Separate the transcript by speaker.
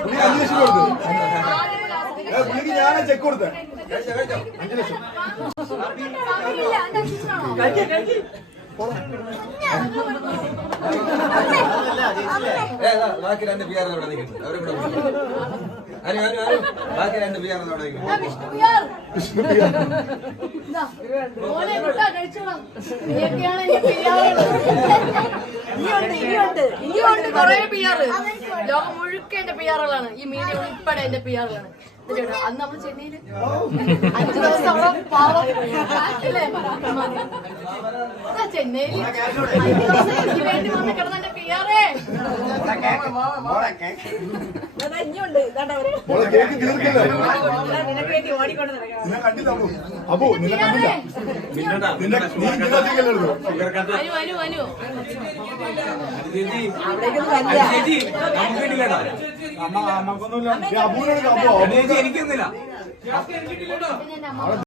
Speaker 1: 5 ലക്ഷം കൊടുത്തു. പുള്ളിക്ക് ഞാനാ ചെക്ക് കൊടുത്തേ. 5 ലക്ഷം.
Speaker 2: ബാക്കി 2 പിയാർ അവിടെ നിൽക്കുന്നു. അവരെ കൂടെ ബാക്കി 2 പിയാർ അവിടെ നിൽക്കുന്നു.
Speaker 3: ഇനിയുണ്ട് കൊറേ പിയാറ്. ലോകം മുഴുക്ക എന്റെ പിയാറുകളാണ്. ഈ മീഡിയ ഉൾപ്പെടെ എന്റെ പിയാറുകളാണ്. അന്ന് നമ്മള് ചെന്നൈയില് 5 ദിവസത്തോളം പാവം ചെന്നൈയില് 5 ദിവസം എനിക്ക് വേണ്ടി വന്ന് കിടന്ന എന്റെ പിയാറേ. ഇനിയുണ്ട് നിനക്ക് വേണ്ടി ഓടിക്കൊണ്ട്
Speaker 1: അപ്പോ നിന്നെ കണ്ടില്ല.
Speaker 2: എനിക്കൊന്നുമില്ല.